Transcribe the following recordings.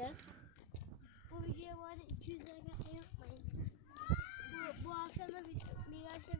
yapacağız. Bu videoya bu arada 200 like unutmayın. Bu, bu akşam da bir- Miraç'la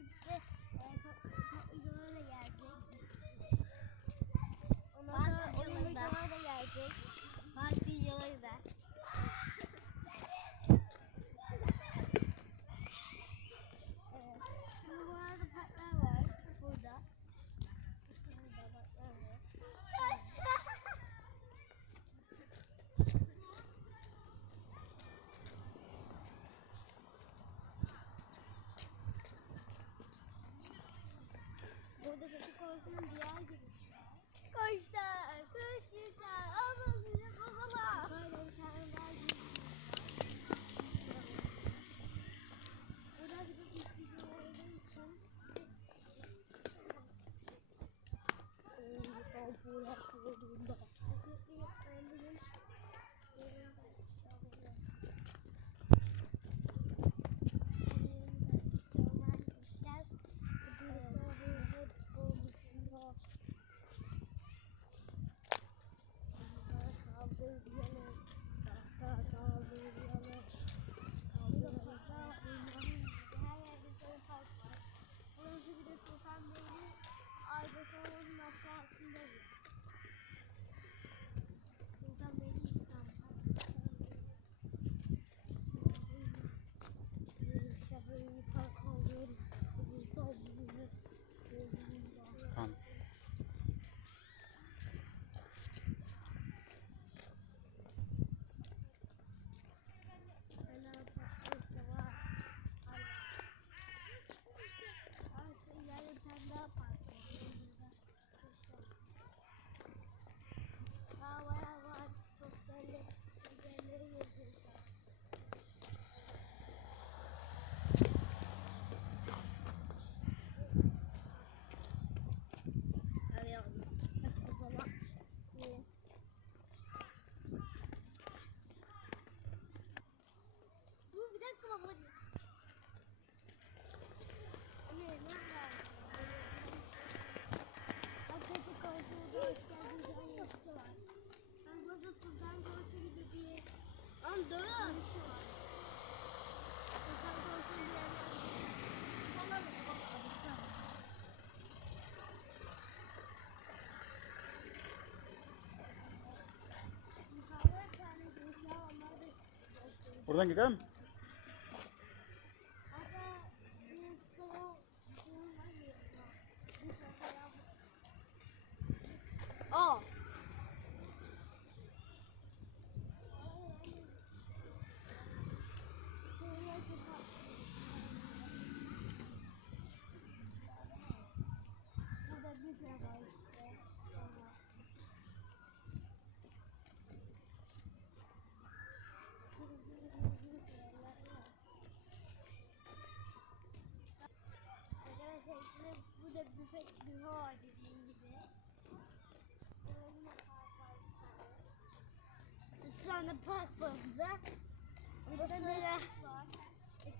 Buradan gidelim. Hatta bir salon salon var mı? Bir şaka yap. O. Burada bir de var işte. Ama Arkadaşlar işte bu da büfe, büfe var dediğim gibi. Burada yine park var bir tane. Anda park var burada. Burada da böyle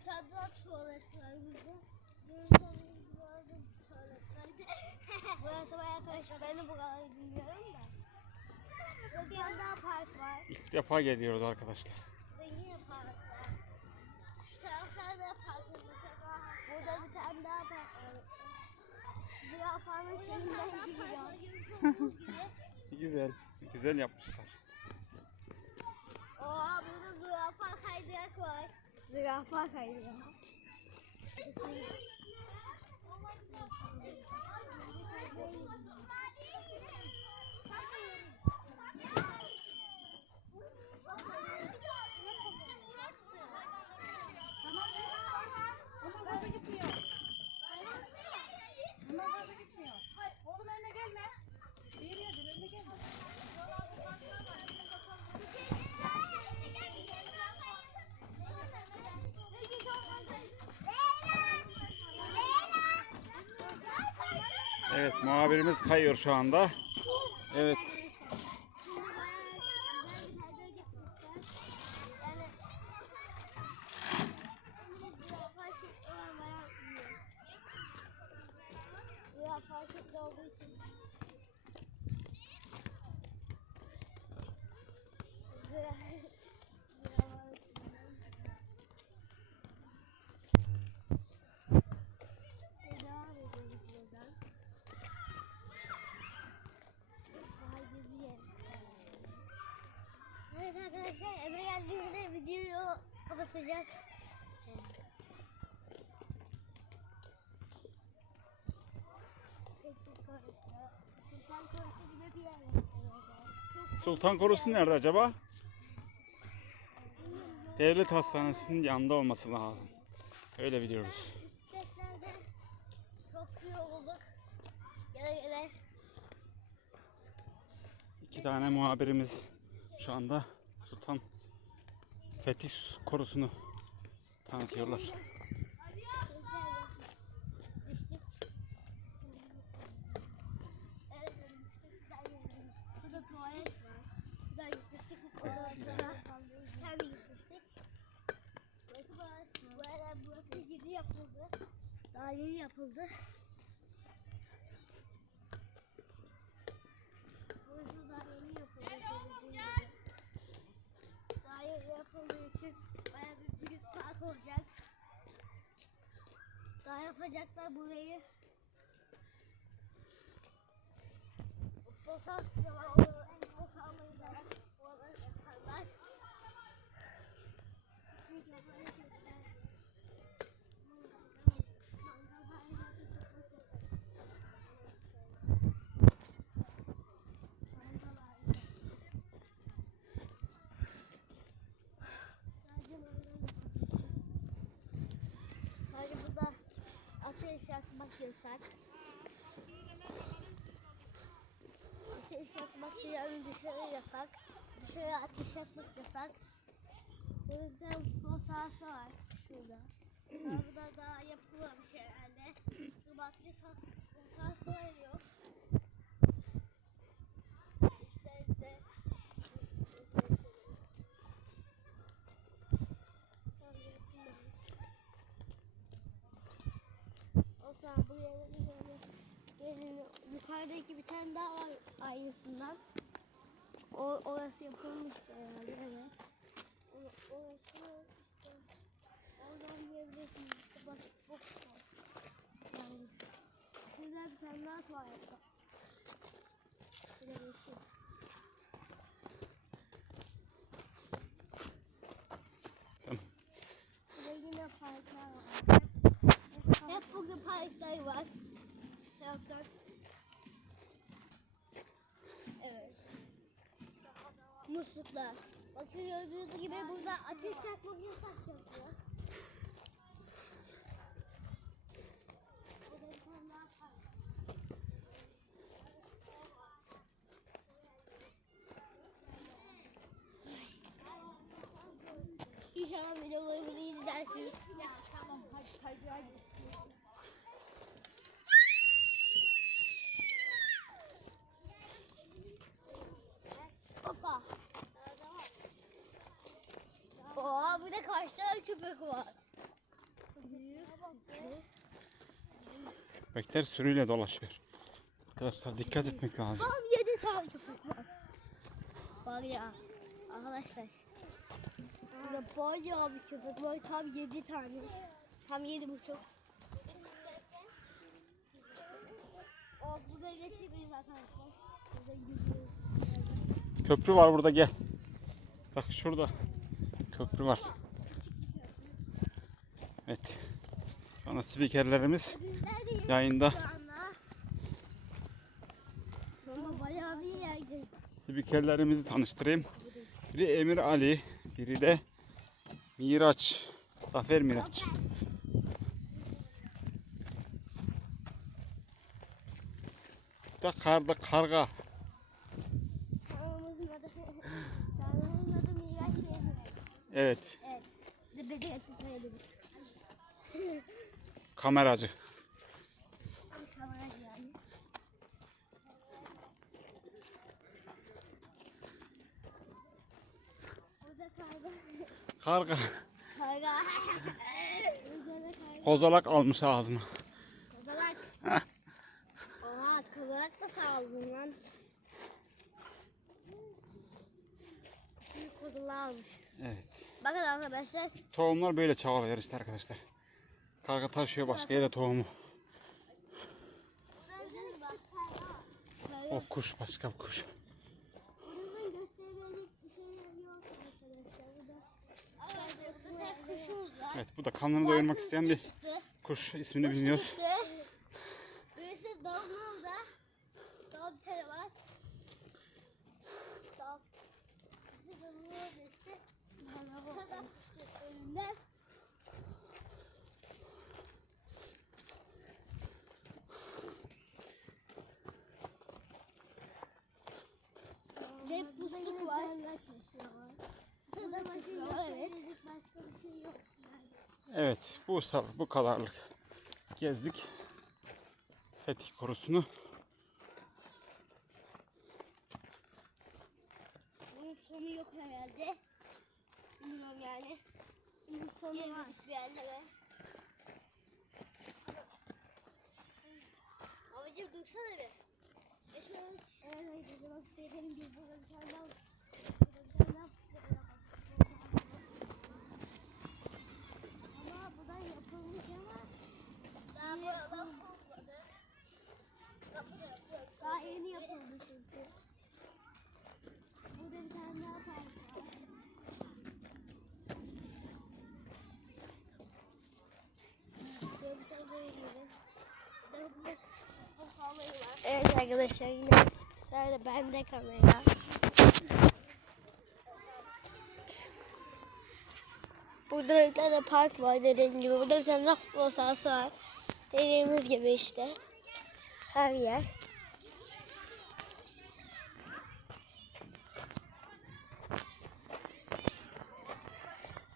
çadır tuvalet var burada. Burası tuvalet var. Burası bayağı karışık. Ben de buraları bilmiyorum da. Burada bir tane daha park var. İlk defa geliyoruz arkadaşlar. Burada yine park var. Şu taraflarda park var. Mesela Burada bir tane daha park var. Zürafanın şeyinden giriyor. Güzel. Güzel yapmışlar. Oha burada zürafa kaydırak var. Zürafa kayıyor. Onlar Evet muhabirimiz kayıyor şu anda. Evet. Kapatacağız. Sultan Korusu gibi bir yer. Sultan Korusu nerede acaba? Devlet Hastanesi'nin yanında olması lazım. Öyle biliyoruz. bisikletlerde çok yorulduk. Gele gele. İki tane muhabirimiz şu anda Sultan Fetih Korusu'nu tanıtıyorlar. Evet. Burada tuvalet var. Burada gitmiştik. Evet, Ondan ileride. sonra sen de gitmiştik. Burası, bu ara burası yeni yapıldı. Daha yeni yapıldı. Burası daha yeni yapıldı. Daha yeni yapıldığı için baya bir büyük park olacak. Daha yapacaklar burayı. Sokak zamanı, sokağımızda oraları yaparlar. Çünkü böyle şeyler- Sadece burada ateş yakmak yasak. Ateş yakmak yani dışarı yasak. Dışarı ateş yakmak yasak. O yüzden futbol sahası var şurada. Daha burada daha yapılmamış herhalde. Şu basketbol sahası yok. Üstlerde Zaman bu yere bir böyle gelin yukarıdaki bir tane daha var aynısından. O orası yapılmıştı herhalde evet. O, orası işte, oradan yiyebilirsiniz işte bak bak. Yani şurada bir tane daha tuvalet var. Şurada bir şey. Tamam. Burada yine parklar var. Parklar var. Taraftan. Evet. Musluklar. Bakın gördüğünüz gibi burada ateş yakmak yasak yapıyor. İnşallah videolarımızı izlersiniz. Ya tamam hadi hadi hadi. Hoppa. Oha burada kaç tane köpek var? Köpekler sürüyle dolaşıyor. Arkadaşlar dikkat etmek lazım. Tam 7 tane köpek var. Var ya arkadaşlar. Burada bayağı bir köpek var. Tam 7 tane. Tam 7 buçuk. Oh, burada geçebiliriz arkadaşlar. Burada gidiyoruz. Köprü var burada gel. Bak şurada köprü var. Evet. Şu anda spikerlerimiz yayında. Spikerlerimizi tanıştırayım. Biri Emir Ali, biri de Miraç. Zafer Miraç. Da karda karga. Evet. Evet. De bedel söyledim. Kameracı. Karga. Karga. Kozalak almış ağzına. Kozalak. Oha kozalak da sağ olun lan. Büyük kozalağı almış. Evet. Bakın arkadaşlar. Tohumlar böyle çabalıyor işte arkadaşlar. Karga taşıyor başka yere tohumu. O kuş başka bir kuş. Evet bu da kanını doyurmak isteyen bir kuş ismini bilmiyoruz. Birisi dal burada. Dal tele var. Dal. Birisi dal burada işte. Bana bak. Önünden. Evet bu bu kadarlık gezdik. Fetih korusunu. Bunun sonu yok herhalde. Bilmiyorum yani. Bir sonu var. Bir yerlere. Babacım dursana bir. Ya şöyle Evet, bak dedim biz burada bir tane daha burada bir tane daha Ama buradan yapılmış ama daha bu yapılmadı. Daha yeni yapıldı çünkü. Burada bir tane daha park var. Gördüğünüz gibi. Burada bu- bu halıyı var. Evet arkadaşlar yine sadece bende kamera. Burada bir tane park var dediğim gibi. Burada bir tane basketbol sahası var. Dediğimiz gibi işte. Her yer.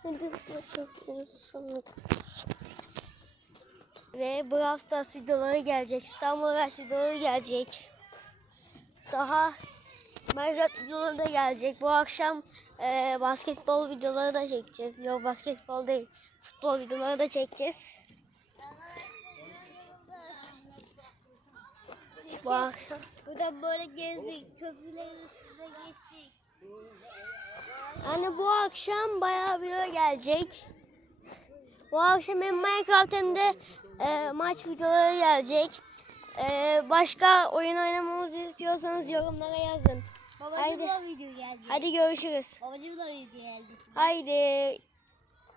Hadi çok insanlık. Ve Brawl Stars videoları gelecek. İstanbul videoları gelecek. Daha Minecraft videoları da gelecek. Bu akşam e, basketbol videoları da çekeceğiz. Yok basketbol değil. Futbol videoları da çekeceğiz. Bu akşam. Burada böyle gezdik. Köprülerin üstüne geçtik. Yani bu akşam bayağı video gelecek. Bu akşam hem Minecraft hem de e, maç videoları gelecek. E, başka oyun oynamamızı istiyorsanız yorumlara yazın. Babacım Haydi. da video gelecek. Hadi görüşürüz. Babacım da video gelecek. Haydi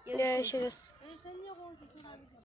görüşürüz. Sen niye konuşuyorsun?